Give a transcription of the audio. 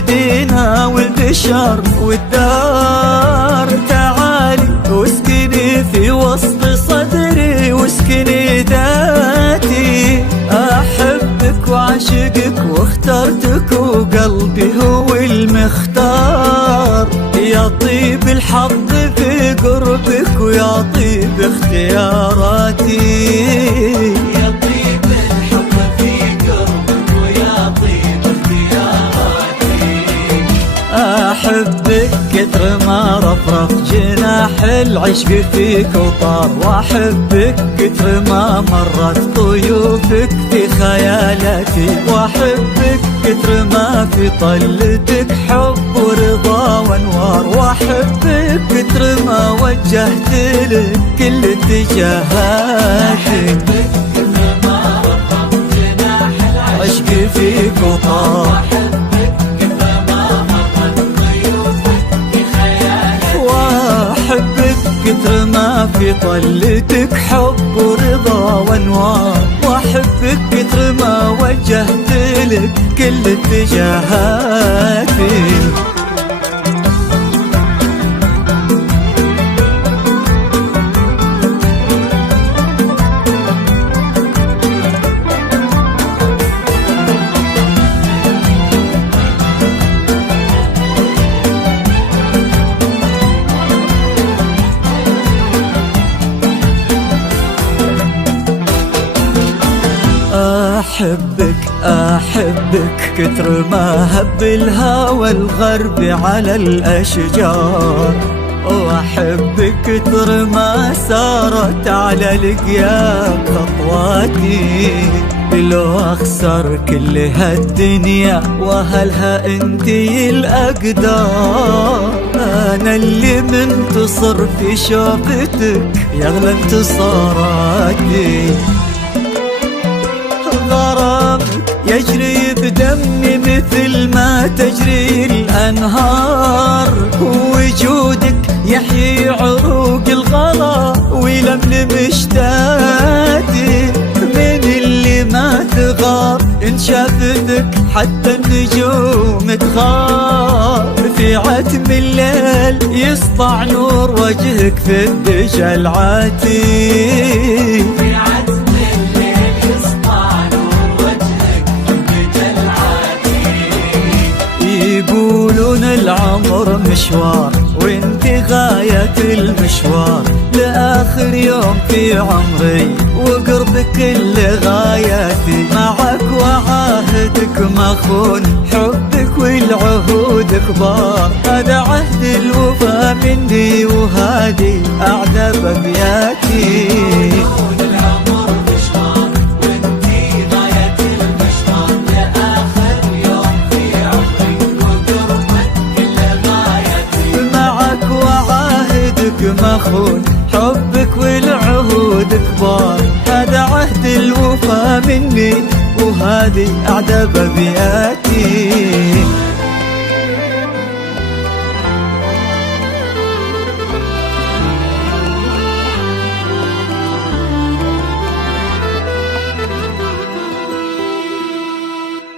والمدينة والبشر والدار، تعالي واسكني في وسط صدري واسكني ذاتي. أحبك وعشقك واخترتك وقلبي هو المختار، يا طيب الحظ في قربك ويا طيب اختياراتي. يا طيب الحظ في قربك ويا طيب اختياراتي. أحبك كثر ما رفرف جناح العشق فيك وطار، وأحبك كثر ما مرت طيوفك في خيالاتي، وأحبك كثر ما في طلتك حب ورضا وانوار، وأحبك كثر ما وجهت لك كل اتجاهاتي. أحبك كثر ما رفرف جناح العشق فيك وطار، كثر ما في طلتك حب ورضا وانوار، واحبك كثر ما وجهت لك كل اتجاهاتي. أحبك كثر ما هب الهوى الغرب على الأشجار، وأحبك كثر ما سارت على لقياك خطواتي. لو أخسر كل هالدنيا وأهلها انتي الأقدار، أنا اللي منتصر في شوفتك يغلى انتصاراتي. غرامك يجري بدمي مثل ما تجري الأنهار، ووجودك يحيي عروق الغلا ويلملم اشتاتي. من اللي ما تغار إن شافتك حتى النجوم تغار، في عتم الليل يسطع نور وجهك في الدجى العاتي. يقولون العمر مشوار وانت غاية المشوار، لآخر يوم في عمري وقربك اللي غاياتي. معك وعاهدك مخون حبك والعهود كبار، هذا عهد الوفا مني وهذه أعدى بابياتي. مخون حبك والعهود كبار، هذا عهد الوفا مني وهذه أعدى بابياتي.